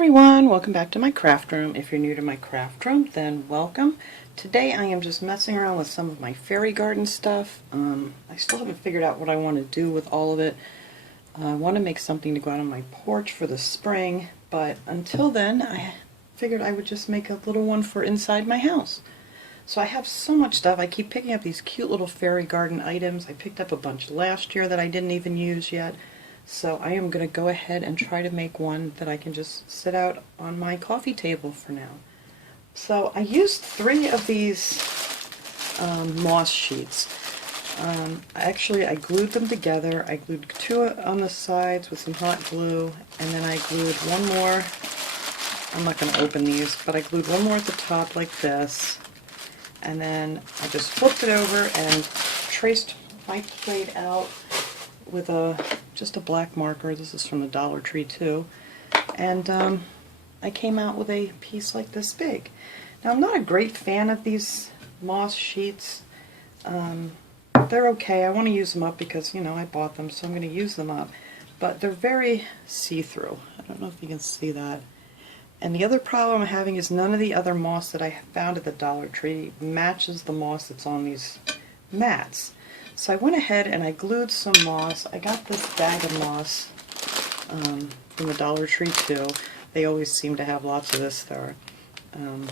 everyone, welcome back to my craft room. If you're new to my craft room, then welcome. Today I am just messing around with some of my fairy garden stuff. I still haven't figured out what I want to do with all of it. I want to make something to go out on my porch for the spring, but until then I figured I would just make a little one for inside my house. So I have so much stuff. I keep picking up these cute little fairy garden items. I picked up a bunch last year that I didn't even use yet. So I am going to go ahead and try to make one that I can just sit out on my coffee table for now. So I used 3 of these moss sheets. Actually, I glued them together. I glued 2 on the sides with some hot glue, and then I glued one more. I'm not going to open these, but I glued one more at the top like this, and then I just flipped it over and traced my plate out with just a black marker. This is from the Dollar Tree too, and I came out with a piece like this big. Now I'm not a great fan of these moss sheets. They're okay. I want to use them up because, you know, I bought them, so I'm going to use them up, but they're very see-through. I don't know if you can see that. And the other problem I'm having is none of the other moss that I found at the Dollar Tree matches the moss that's on these mats. So I went ahead and I glued some moss. I got this bag of moss from the Dollar Tree too. They always seem to have lots of this there. And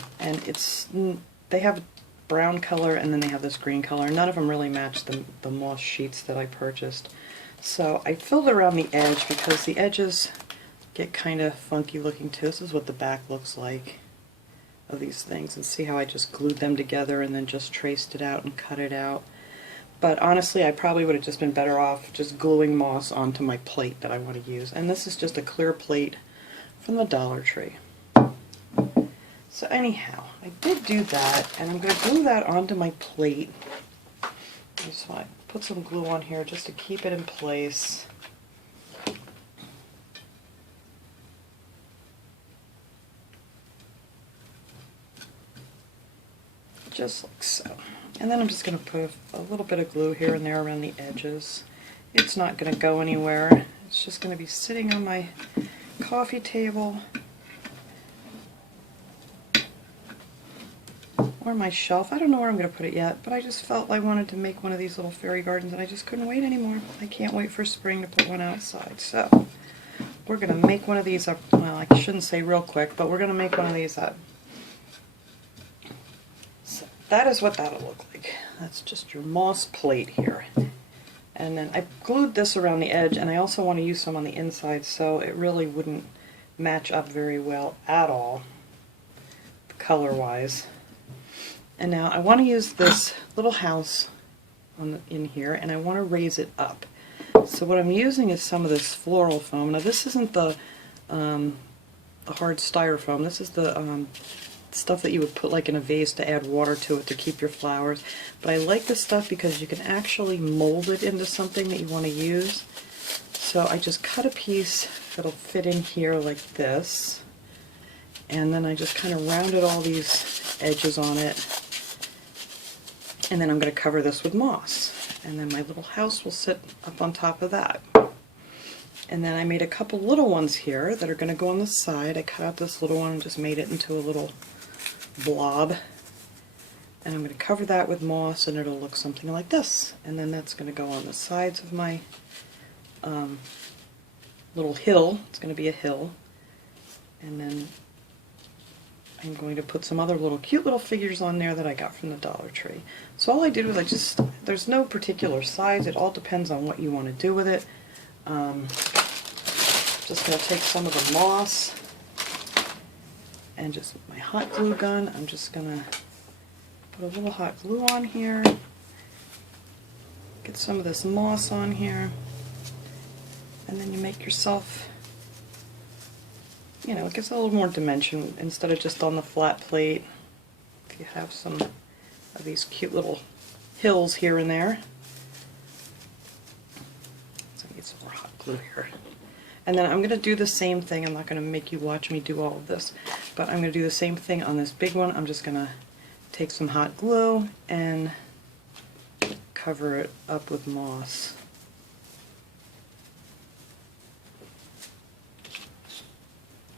they have a brown color and then they have this green color. None of them really match the moss sheets that I purchased. So I filled around the edge because the edges get kind of funky looking too. This is what the back looks like of these things. And see how I just glued them together and then just traced it out and cut it out. But honestly, I probably would have just been better off just gluing moss onto my plate that I want to use. And this is just a clear plate from the Dollar Tree. So anyhow, I did do that, and I'm going to glue that onto my plate. I just want to put some glue on here just to keep it in place. Just like so. And then I'm just going to put a little bit of glue here and there around the edges. It's not going to go anywhere. It's just going to be sitting on my coffee table or my shelf. I don't know where I'm going to put it yet, but I just felt I wanted to make one of these little fairy gardens and I just couldn't wait anymore. I can't wait for spring to put one outside. So we're going to make one of these up. Well, I shouldn't say real quick, but we're going to make one of these up. That is what that'll look like. That's just your moss plate here. And then I glued this around the edge, and I also want to use some on the inside so it really wouldn't match up very well at all, color-wise. And now I want to use this little house in here, and I want to raise it up. So what I'm using is some of this floral foam. Now this isn't the hard styrofoam. This is the stuff that you would put like in a vase to add water to it to keep your flowers. But I like this stuff because you can actually mold it into something that you want to use. So I just cut a piece that'll fit in here like this, and then I just kind of rounded all these edges on it, and then I'm going to cover this with moss, and then my little house will sit up on top of that. And then I made a couple little ones here that are going to go on the side. I cut out this little one and just made it into a little blob, and I'm going to cover that with moss and it'll look something like this. And then that's going to go on the sides of my little hill. It's going to be a hill, and then I'm going to put some other little cute little figures on there that I got from the Dollar Tree. So all I did was there's no particular size, it all depends on what you want to do with it. Just going to take some of the moss and just with my hot glue gun, I'm just going to put a little hot glue on here, get some of this moss on here, and then you make yourself, you know, it gives a little more dimension instead of just on the flat plate. If you have some of these cute little hills here and there. So I need some more hot glue here. And then I'm going to do the same thing. I'm not going to make you watch me do all of this, but I'm going to do the same thing on this big one. I'm just going to take some hot glue and cover it up with moss.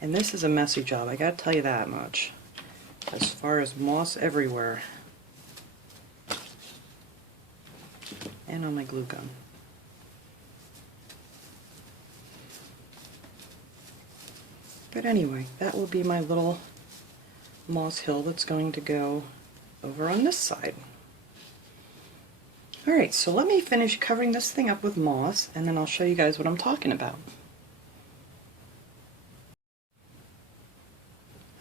And this is a messy job, I gotta tell you that much. As far as moss everywhere. And on my glue gun. But anyway, that will be my little moss hill that's going to go over on this side. Alright, so let me finish covering this thing up with moss, and then I'll show you guys what I'm talking about.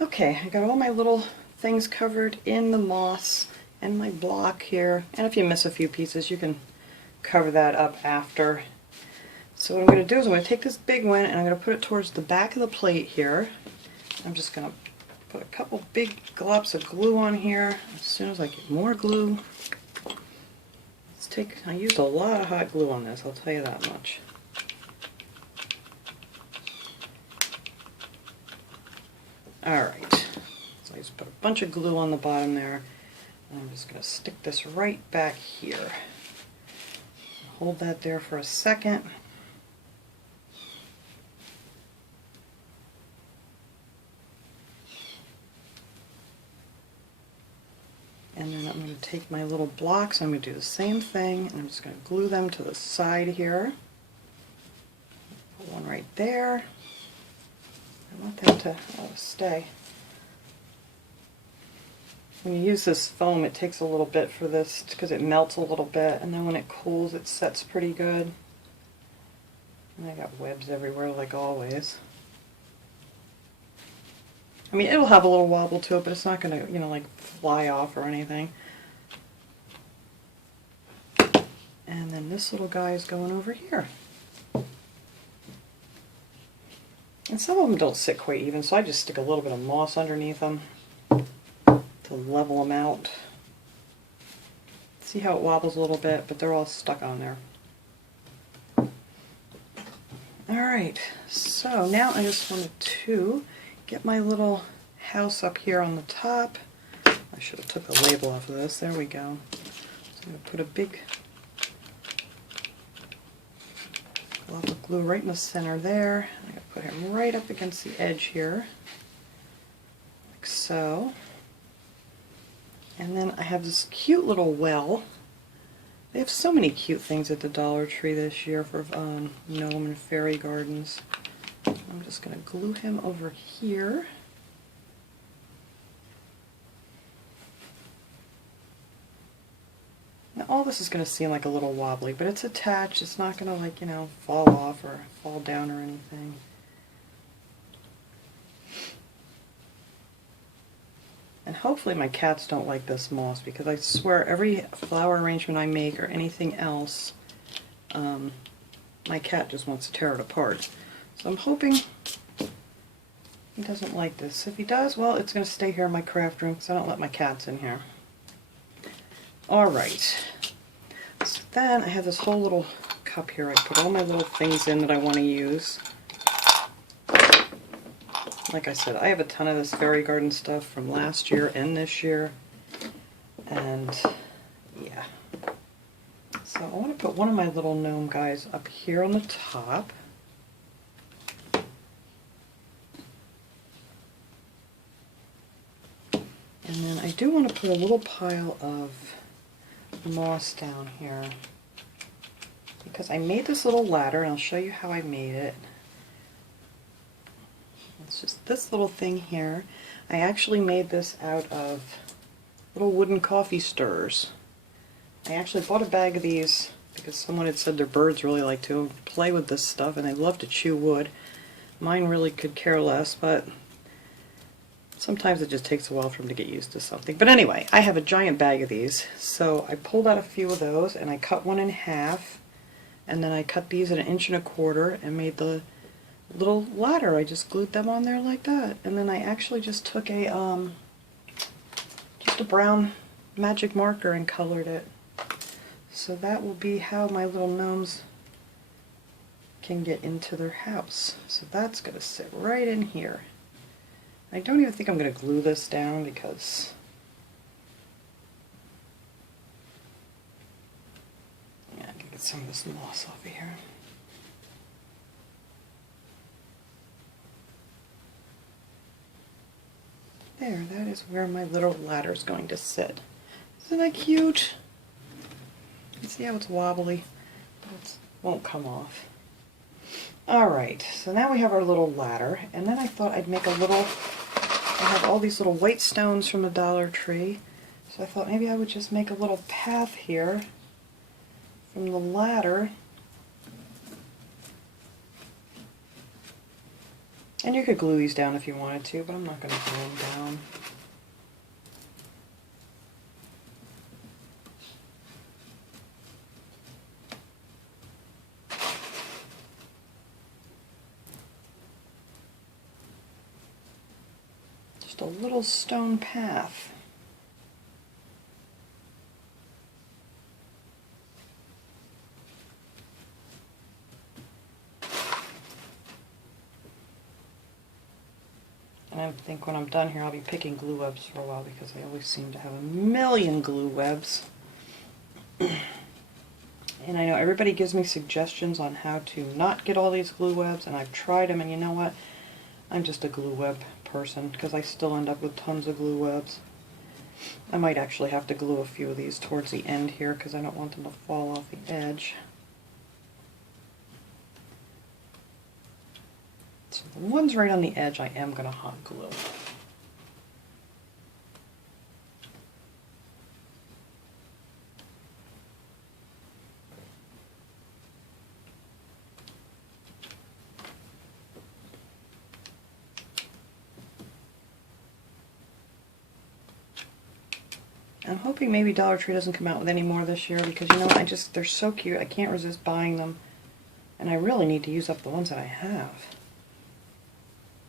Okay, I got all my little things covered in the moss and my block here, and if you miss a few pieces you can cover that up after. So what I'm going to do is I'm going to take this big one and I'm going to put it towards the back of the plate here. I'm just going to put a couple big globs of glue on here as soon as I get more glue. I used a lot of hot glue on this, I'll tell you that much. Alright, so I just put a bunch of glue on the bottom there, and I'm just going to stick this right back here. Hold that there for a second. And then I'm going to take my little blocks, I'm going to do the same thing, and I'm just going to glue them to the side here. Put one right there. I want that to stay. When you use this foam, it takes a little bit for this because it melts a little bit, and then when it cools it sets pretty good. And I got webs everywhere like always. I mean, it'll have a little wobble to it, but it's not going to, like fly off or anything. And then this little guy is going over here. And some of them don't sit quite even, so I just stick a little bit of moss underneath them to level them out. See how it wobbles a little bit, but they're all stuck on there. Alright, so now I just wanted to get my little house up here on the top. I should have took the label off of this. There we go. So I'm going to put a big glob of glue right in the center there. I'm going to put him right up against the edge here, like so. And then I have this cute little well. They have so many cute things at the Dollar Tree this year for gnome and fairy gardens. I'm just going to glue him over here. Now all this is going to seem like a little wobbly, but it's attached. It's not going to fall off or fall down or anything. And hopefully my cats don't like this moss, because I swear every flower arrangement I make or anything else, my cat just wants to tear it apart. So I'm hoping he doesn't like this. If he does, well, it's going to stay here in my craft room because I don't let my cats in here. Alright, so then I have this whole little cup here. I put all my little things in that I want to use. Like I said, I have a ton of this fairy garden stuff from last year and this year. And yeah. So I want to put one of my little gnome guys up here on the top. And then I do want to put a little pile of moss down here, because I made this little ladder, and I'll show you how I made it. It's just this little thing here. I actually made this out of little wooden coffee stirrers. I actually bought a bag of these because someone had said their birds really like to play with this stuff and they love to chew wood. Mine really could care less, but sometimes it just takes a while for them to get used to something. But anyway, I have a giant bag of these, so I pulled out a few of those and I cut one in half, and then I cut these at 1.25 inches and made the little ladder. I just glued them on there like that, and then I actually just took a brown magic marker and colored it. So that will be how my little gnomes can get into their house. So that's going to sit right in here. I don't even think I'm going to glue this down because yeah, I can get some of this moss off of here. There, that is where my little ladder is going to sit. Isn't that cute? You see how it's wobbly? It won't come off. Alright, so now we have our little ladder, and then I thought I'd make a little, I have all these little white stones from the Dollar Tree, so I thought maybe I would just make a little path here from the ladder. And you could glue these down if you wanted to, but I'm not going to glue them down. Just a little stone path. And I think when I'm done here I'll be picking glue webs for a while because they always seem to have a million glue webs. And I know everybody gives me suggestions on how to not get all these glue webs, and I've tried them, and you know what? I'm just a glue web person because I still end up with tons of glue webs. I might actually have to glue a few of these towards the end here because I don't want them to fall off the edge. So the ones right on the edge I am going to hot glue. I'm hoping maybe Dollar Tree doesn't come out with any more this year because, you know, they're so cute. I can't resist buying them. And I really need to use up the ones that I have.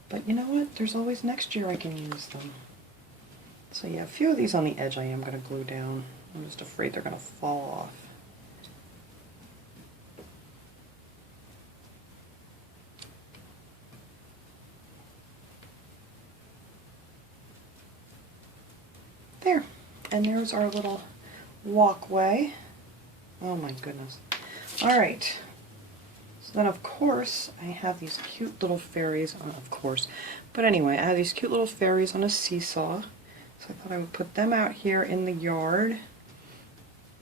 But you know what? There's always next year I can use them. So yeah, a few of these on the edge I am going to glue down. I'm just afraid they're going to fall off. There. And there's our little walkway. Oh my goodness. Alright. So then of course I have these cute little fairies on, of course. But anyway, I have these cute little fairies on a seesaw. So I thought I would put them out here in the yard.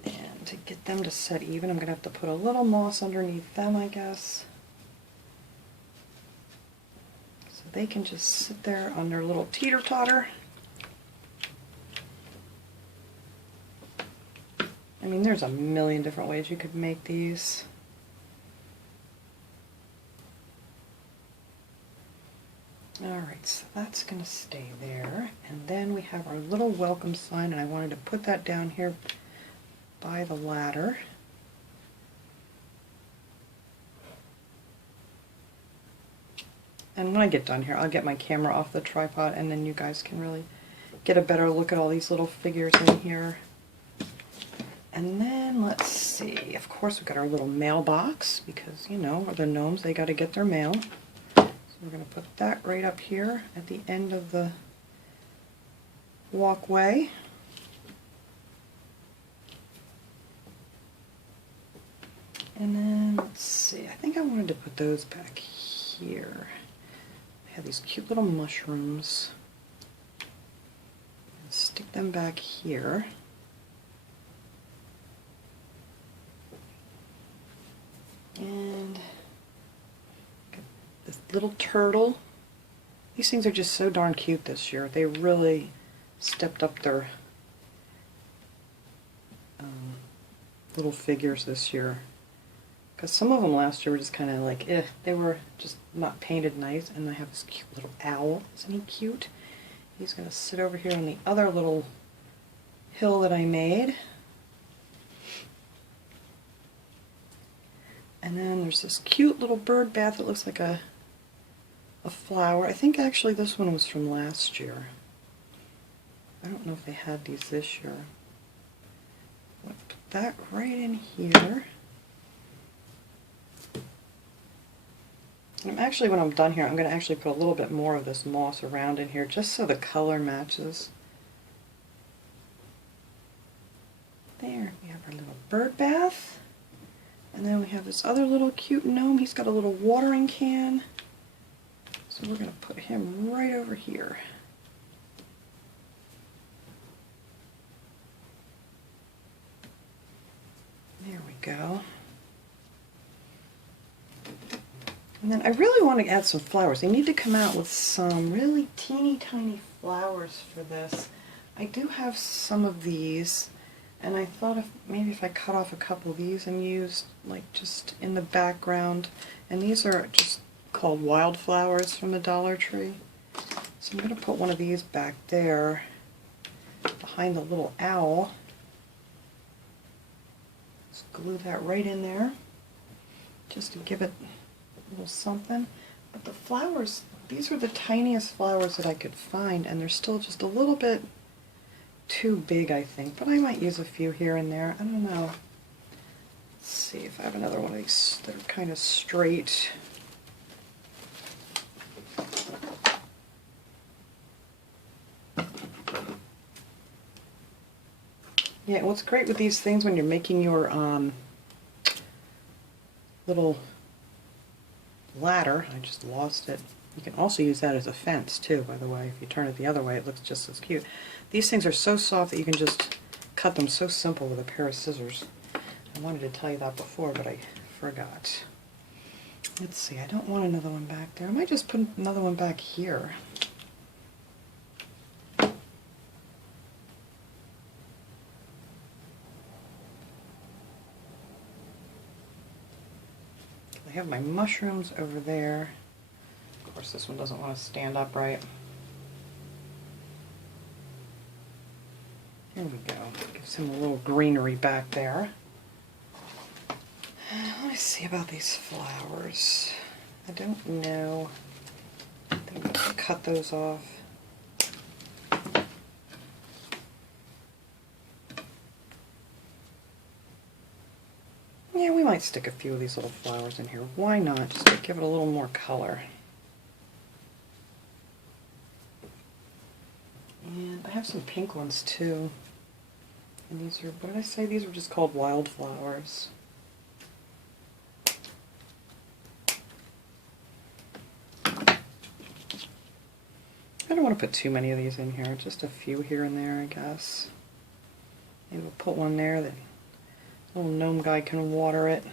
And to get them to set even, I'm going to have to put a little moss underneath them, I guess. So they can just sit there on their little teeter-totter. I mean, there's a million different ways you could make these. Alright, so that's going to stay there. And then we have our little welcome sign, and I wanted to put that down here by the ladder. And when I get done here, I'll get my camera off the tripod, and then you guys can really get a better look at all these little figures in here. And then, let's see, of course we've got our little mailbox, because, you know, the gnomes, they got to get their mail. So we're going to put that right up here at the end of the walkway. And then, let's see, I think I wanted to put those back here. I have these cute little mushrooms. Stick them back here. And got this little turtle. These things are just so darn cute this year. They really stepped up their little figures this year. Because some of them last year were just kind of like, they were just not painted nice. And I have this cute little owl. Isn't he cute? He's going to sit over here on the other little hill that I made. And then there's this cute little bird bath that looks like a flower. I think actually this one was from last year. I don't know if they had these this year. I'll put that right in here. And when I'm done here, I'm going to actually put a little bit more of this moss around in here just so the color matches. There, we have our little bird bath. And then we have this other little cute gnome. He's got a little watering can. So we're going to put him right over here. go. And then I really want to add some flowers. They need to come out with some really teeny tiny flowers for this. I do have some of these, and I thought maybe if I cut off a couple of these and used like just in the background. And these are just called wildflowers from the Dollar Tree. So I'm going to put one of these back there behind the little owl. Just glue that right in there just to give it a little something. But the flowers, these are the tiniest flowers that I could find, and they're still just a little bit too big, I think. But I might use a few here and there. I don't know. Let's see if I have another one of these that are kind of straight. Yeah, what's great with these things when you're making your little ladder, I just lost it. You can also use that as a fence too, by the way. If you turn it the other way, it looks just as cute. These things are so soft that you can just cut them so simple with a pair of scissors. I wanted to tell you that before, but I forgot. Let's see, I don't want another one back there. I might just put another one back here. I have my mushrooms over there. Of course, this one doesn't want to stand upright. Here we go. Gives him a little greenery back there. Let me see about these flowers. I don't know. I think I'm going to cut those off. Yeah, we might stick a few of these little flowers in here. Why not? Just to give it a little more color. And I have some pink ones too. And these are, what did I say? These were just called wildflowers. I don't want to put too many of these in here. Just a few here and there, I guess. Maybe we'll put one there that little gnome guy can water it.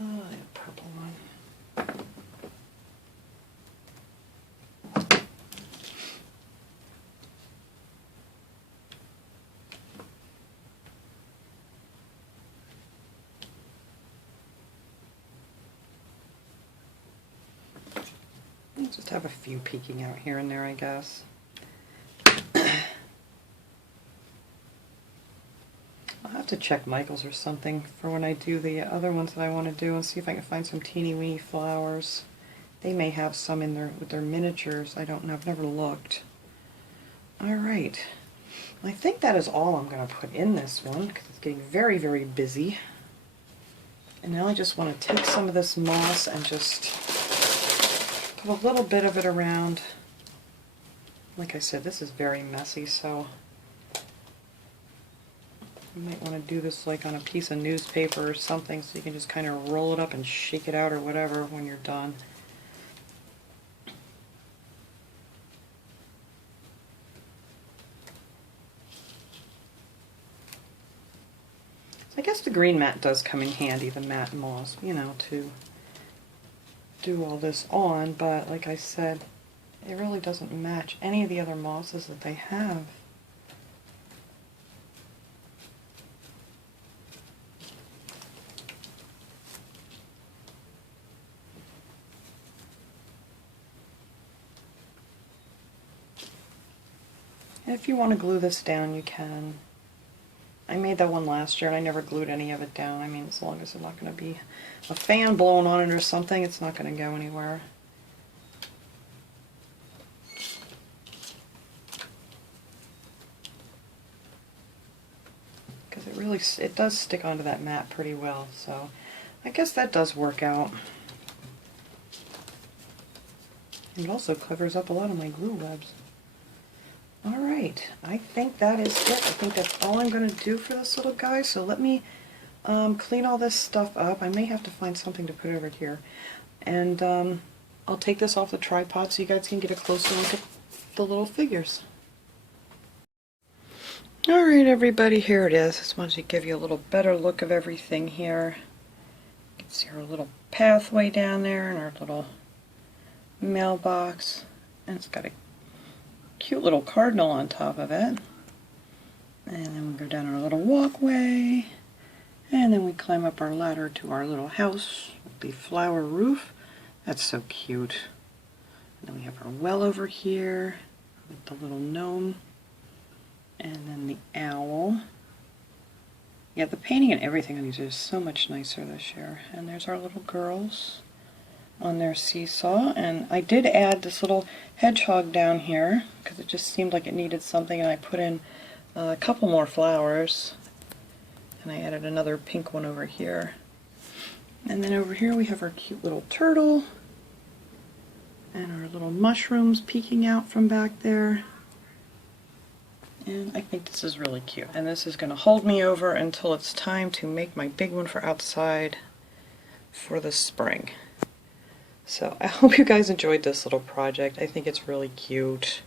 Oh, that purple one. I'll just have a few peeking out here and there, I guess. I'll have to check Michael's or something for when I do the other ones that I want to do and see if I can find some teeny weeny flowers. They may have some in there with their miniatures. I don't know. I've never looked. Alright. I think that is all I'm going to put in this one because it's getting very, very busy. And now I just want to take some of this moss and just put a little bit of it around. Like I said, this is very messy, so you might want to do this like on a piece of newspaper or something so you can just kind of roll it up and shake it out or whatever when you're done. So I guess the green mat does come in handy, the matte moss, you know, to do all this on, but like I said, it really doesn't match any of the other mosses that they have. If you want to glue this down, you can. I made that one last year and I never glued any of it down. I mean, as long as there's not going to be a fan blowing on it or something, it's not going to go anywhere. Because it does stick onto that mat pretty well, so I guess that does work out. It also covers up a lot of my glue webs. Alright, I think that is it. I think that's all I'm going to do for this little guy, so let me clean all this stuff up. I may have to find something to put over here. And I'll take this off the tripod so you guys can get a closer look at the little figures. Alright everybody, here it is. Just wanted to give you a little better look of everything here. You can see our little pathway down there and our little mailbox. And it's got a cute little cardinal on top of it. And then we go down our little walkway. And then we climb up our ladder to our little house with the flower roof. That's so cute. And then we have our well over here with the little gnome. And then the owl. Yeah, the painting and everything on these is so much nicer this year. And there's our little girls on their seesaw. And I did add this little hedgehog down here because it just seemed like it needed something, and I put in a couple more flowers. And I added another pink one over here. And then over here we have our cute little turtle and our little mushrooms peeking out from back there. And I think this is really cute. And this is going to hold me over until it's time to make my big one for outside for the spring. So I hope you guys enjoyed this little project. I think it's really cute.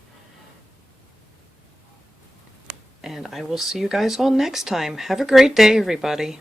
And I will see you guys all next time. Have a great day, everybody.